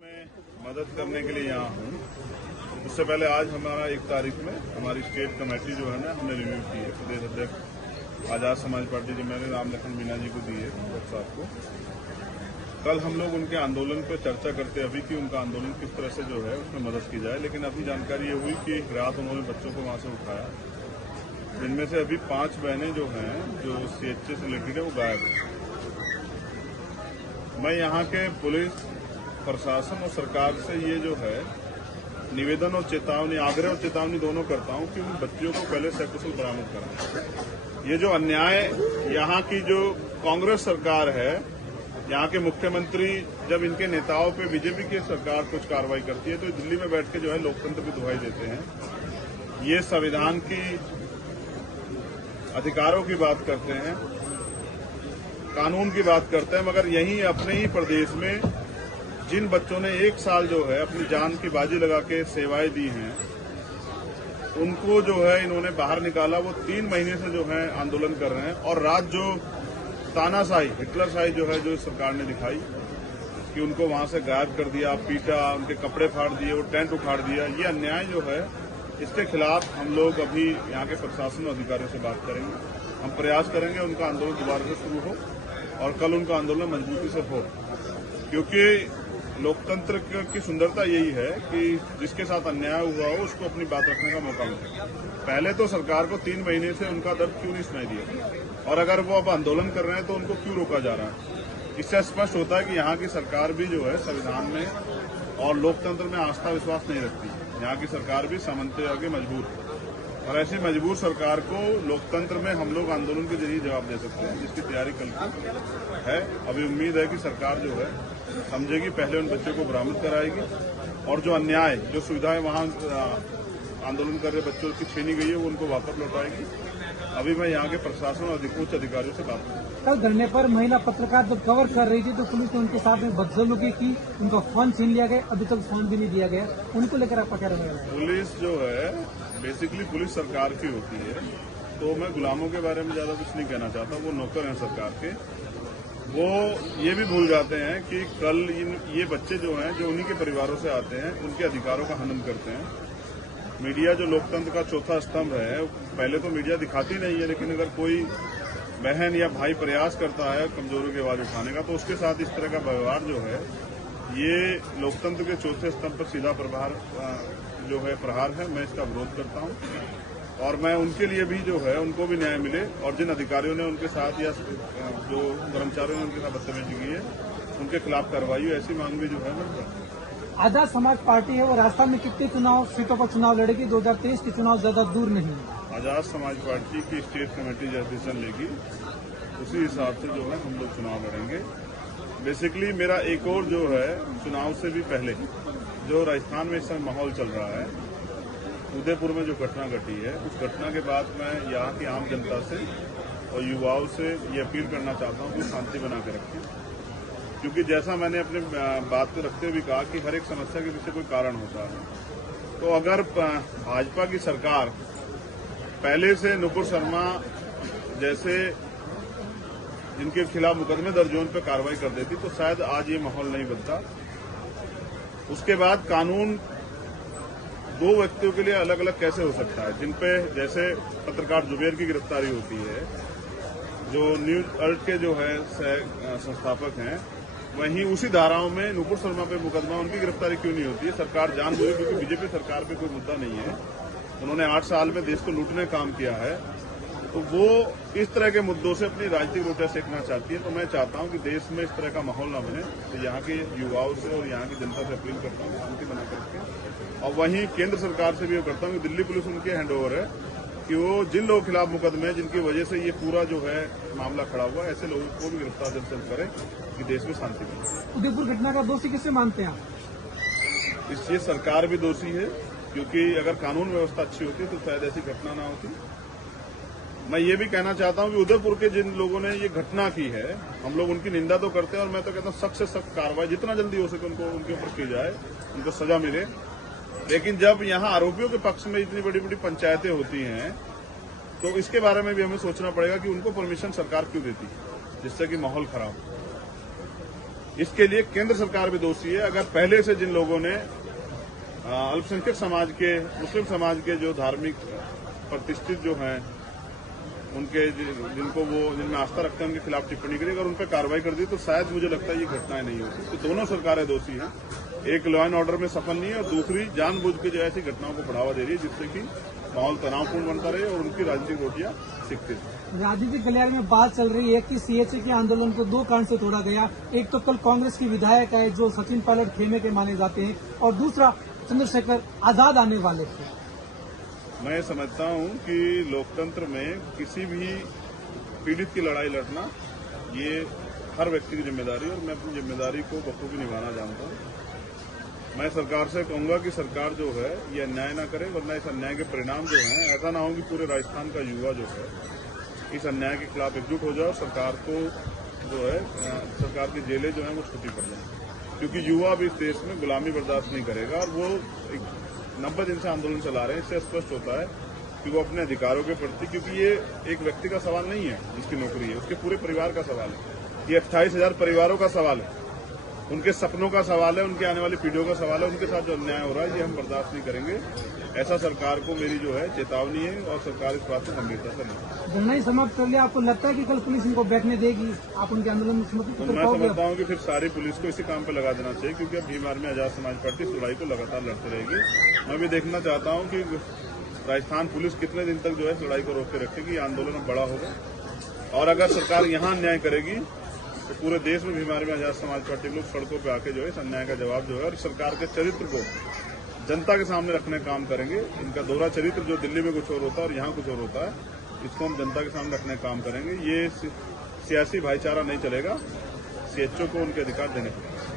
मैं मदद करने के लिए यहाँ हूँ। उससे पहले आज हमारा 1 तारीख में हमारी स्टेट कमेटी जो है ना हमने रिव्यू की है। प्रदेश अध्यक्ष आजाद समाज पार्टी जो मैंने राम लखन मीणा जी को दी है डॉक्टर साहब को। कल हम लोग उनके आंदोलन पर चर्चा करते अभी कि उनका आंदोलन किस तरह से जो है उसमें मदद की जाए, लेकिन अभी जानकारी ये हुई कि रात उन्होंने बच्चों को वहां से उठाया, जिनमें से अभी 5 बहनें जो हैं जो CHC से रिलेटेड है वो गायब है। मैं यहाँ के पुलिस प्रशासन और सरकार से ये जो है निवेदन और चेतावनी, आग्रह और चेतावनी दोनों करता हूँ कि उन बच्चियों को पहले सकुशल बरामद कराएं। ये जो अन्याय यहाँ की जो कांग्रेस सरकार है, यहाँ के मुख्यमंत्री जब इनके नेताओं पे बीजेपी की सरकार कुछ कार्रवाई करती है तो दिल्ली में बैठ के जो है लोकतंत्र की दुहाई देते हैं। ये संविधान की अधिकारों की बात करते हैं, कानून की बात करते हैं, मगर यहीं अपने ही प्रदेश में जिन बच्चों ने 1 साल जो है अपनी जान की बाजी लगा के सेवाएं दी हैं, उनको जो है इन्होंने बाहर निकाला। वो 3 महीने से जो है आंदोलन कर रहे हैं और रात जो तानाशाही, हिटलरशाही जो है जो सरकार ने दिखाई कि उनको वहां से गायब कर दिया, पीटा, उनके कपड़े फाड़ दिए, वो टेंट उखाड़ दिया, ये अन्याय जो है इसके खिलाफ हम लोग अभी यहाँ के प्रशासन और अधिकारियों से बात करेंगे। हम प्रयास करेंगे उनका आंदोलन दोबारा से शुरू हो और कल उनका आंदोलन मजबूती से हो, क्योंकि लोकतंत्र की सुंदरता यही है कि जिसके साथ अन्याय हुआ हो उसको अपनी बात रखने का मौका मिले। पहले तो सरकार को 3 महीने से उनका दर्द क्यों नहीं सुनाई दिया, और अगर वो अब आंदोलन कर रहे हैं तो उनको क्यों रोका जा रहा है। इससे स्पष्ट होता है कि यहाँ की सरकार भी जो है संविधान में और लोकतंत्र में आस्था विश्वास नहीं रखती। यहाँ की सरकार भी सामंतता के मजबूर है, और ऐसी मजबूर सरकार को लोकतंत्र में हम लोग आंदोलन के जरिए जवाब दे सकते हैं, जिसकी तैयारी कल की है। अभी उम्मीद है कि सरकार जो है समझेगी, पहले उन बच्चों को बरामद कराएगी और जो अन्याय, जो सुविधाएं वहां आंदोलन कर रहे बच्चों की छीनी गई है वो उनको वापस लौटाएगी। अभी मैं यहाँ के प्रशासन और उच्च अधिकारियों से बात करूँ। कल धरने पर महिला पत्रकार जब कवर कर रही थी तो पुलिस ने उनके साथ में बदसलूकी की, उनका फोन छीन लिया गया, अभी तक फोन भी नहीं दिया गया। उनको लेकर आपका क्या रवैया है? पुलिस जो है बेसिकली पुलिस सरकार की होती है, तो मैं गुलामों के बारे में ज्यादा कुछ नहीं कहना चाहता। वो नौकर हैं सरकार के। वो ये भी भूल जाते हैं कि कल ये बच्चे जो हैं जो उन्हीं के परिवारों से आते हैं, उनके अधिकारों का हनन करते हैं। मीडिया जो लोकतंत्र का चौथा स्तंभ है, पहले तो मीडिया दिखाती नहीं है, लेकिन अगर कोई बहन या भाई प्रयास करता है कमजोरों की आवाज उठाने का तो उसके साथ इस तरह का व्यवहार जो है ये लोकतंत्र के चौथे स्तंभ पर सीधा प्रहार है। मैं इसका विरोध करता हूं और मैं उनके लिए भी जो है उनको भी न्याय मिले, और जिन अधिकारियों ने उनके साथ या जो कर्मचारियों ने उनके साथ बदतमीजी की है उनके खिलाफ कार्रवाई हो, ऐसी मांग भी जो है मैं करता हूं। आजाद समाज पार्टी है वो राजस्थान में कितने सीटों पर चुनाव लड़ेगी? 2023 के चुनाव ज्यादा दूर नहीं है। आजाद समाज पार्टी की स्टेट कमेटी जैसे डिसीजन लेगी उसी हिसाब से जो है हम लोग चुनाव लड़ेंगे। बेसिकली मेरा एक और जो है चुनाव से भी पहले जो राजस्थान में इस समय माहौल चल रहा है, उदयपुर में जो घटना घटी है, उस घटना के बाद मैं यहाँ की आम जनता से और युवाओं से ये अपील करना चाहता हूँ कि शांति बना के रखें, क्योंकि जैसा मैंने अपने बात को रखते हुए कहा कि हर एक समस्या के पीछे कोई कारण होता है। तो अगर भाजपा की सरकार पहले से नुपुर शर्मा जैसे जिनके खिलाफ मुकदमे दर्ज होने पर कार्रवाई कर देती तो शायद आज ये माहौल नहीं बनता। उसके बाद कानून 2 व्यक्तियों के लिए अलग अलग कैसे हो सकता है, जिन पे जैसे पत्रकार जुबेर की गिरफ्तारी होती है, जो न्यूज अलर्ट के जो है संस्थापक हैं, वहीं उसी धाराओं में नुपुर शर्मा पे मुकदमा, उनकी गिरफ्तारी क्यों नहीं होती है? सरकार जानबूझ, क्योंकि बीजेपी सरकार पे कोई मुद्दा नहीं है, उन्होंने 8 साल में देश को लूटने का काम किया है, तो वो इस तरह के मुद्दों से अपनी राजनीतिक रोटियां सेकना चाहती है। तो मैं चाहता हूं कि देश में इस तरह का माहौल ना बने। तो यहाँ के युवाओं से और यहाँ की जनता से अपील करता हूँ शांति बना करके, और वहीं केंद्र सरकार से भी करता हूँ कि दिल्ली पुलिस उनके हैंडओवर है कि वो जिन लोगों के खिलाफ मुकदमे हैं, जिनकी वजह से ये पूरा जो है मामला खड़ा हुआ, ऐसे लोगों को भी गिरफ्तार जल्द से जल्द करें कि देश में शांति बने। उदयपुर घटना का दोषी किसे मानते हैं आप? इसलिए सरकार भी दोषी है, क्योंकि अगर कानून व्यवस्था अच्छी होती तो शायद ऐसी घटना ना होती। मैं ये भी कहना चाहता हूं कि उदयपुर के जिन लोगों ने ये घटना की है, हम लोग उनकी निंदा तो करते हैं, और मैं तो कहता हूं सख्त से सख्त कार्रवाई जितना जल्दी हो सके उनके ऊपर की जाए, उनको सजा मिले। लेकिन जब यहाँ आरोपियों के पक्ष में इतनी बड़ी बड़ी पंचायतें होती हैं तो इसके बारे में भी हमें सोचना पड़ेगा कि उनको परमिशन सरकार क्यों देती है, जिससे कि माहौल खराब हो। इसके लिए केंद्र सरकार भी दोषी है। अगर पहले से जिन लोगों ने अल्पसंख्यक समाज के, मुस्लिम समाज के जो धार्मिक प्रतिष्ठित जो हैं, उनके जिनमें आस्था रखते हैं, उनके खिलाफ टिप्पणी करी, अगर उन पर कार्रवाई कर दी तो शायद मुझे लगता है ये घटनाएं नहीं होती। तो दोनों सरकारें दोषी हैं। एक लॉ एंड ऑर्डर में सफल नहीं है और दूसरी जानबूझ के जो ऐसी घटनाओं को बढ़ावा दे रही है जिससे कि माहौल तनावपूर्ण बनता रहे और उनकी राजनीतिक रोटियां सिकती रहे। राजनीतिक गलियारे में बात चल रही है कि सीएचए के आंदोलन को 2 कारण से तोड़ा गया। एक तो कल कांग्रेस की विधायक है जो सचिन पायलट खेमे के माने जाते हैं, और दूसरा चंद्रशेखर आजाद आने वाले थे। मैं समझता हूं कि लोकतंत्र में किसी भी पीड़ित की लड़ाई लड़ना ये हर व्यक्ति की जिम्मेदारी है और मैं अपनी जिम्मेदारी को बखूबी निभाना जानता हूं। मैं सरकार से कहूंगा कि सरकार जो है ये अन्याय ना करे, वरना इस अन्याय के परिणाम जो हैं ऐसा ना हो कि पूरे राजस्थान का युवा जो है इस अन्याय के खिलाफ एकजुट हो जाए और सरकार को जो है सरकार की जेलें जो है वो छूटी पड़ जाए, क्योंकि युवा भी इस देश में गुलामी बर्दाश्त नहीं करेगा। और वो 90 दिन से आंदोलन चला रहे हैं, इससे स्पष्ट होता है कि वो अपने अधिकारों के प्रति, क्योंकि ये एक व्यक्ति का सवाल नहीं है जिसकी नौकरी है, उसके पूरे परिवार का सवाल है। ये 28,000 परिवारों का सवाल है, उनके सपनों का सवाल है, उनके आने वाली पीढ़ियों का सवाल है। उनके साथ जो अन्याय हो रहा है ये हम बर्दाश्त नहीं करेंगे। ऐसा सरकार को मेरी जो है चेतावनी है और सरकार इस बात को गंभीरता से लेगी। धरना ही समाप्त कर लिया। आपको लगता है कि कल पुलिस इनको बैठने देगी? आप उनके आंदोलन में समर्थन तो कर मैं पाओगे? समझता हूँ कि फिर सारी पुलिस को इसी काम पे लगा देना चाहिए, क्योंकि अब भीम आर्मी आजाद समाज पार्टी इस लड़ाई को लगातार लड़ती रहेगी। मैं भी देखना चाहता हूँ कि राजस्थान पुलिस कितने दिन तक जो है इस लड़ाई को रोक के रखेगी। आंदोलन अब बड़ा होगा और अगर सरकार यहाँ अन्याय करेगी तो पूरे देश में भीम आर्मी आजाद समाज पार्टी के लोग सड़कों पे आके जो है इस अन्याय का जवाब जो है और सरकार के चरित्र को जनता के सामने रखने का काम करेंगे। इनका दोहरा चरित्र जो दिल्ली में कुछ और होता है और यहाँ कुछ और होता है, इसको हम जनता के सामने रखने का काम करेंगे। ये सियासी भाईचारा नहीं चलेगा, सीएचओ को उनके अधिकार देने पड़ेंगे।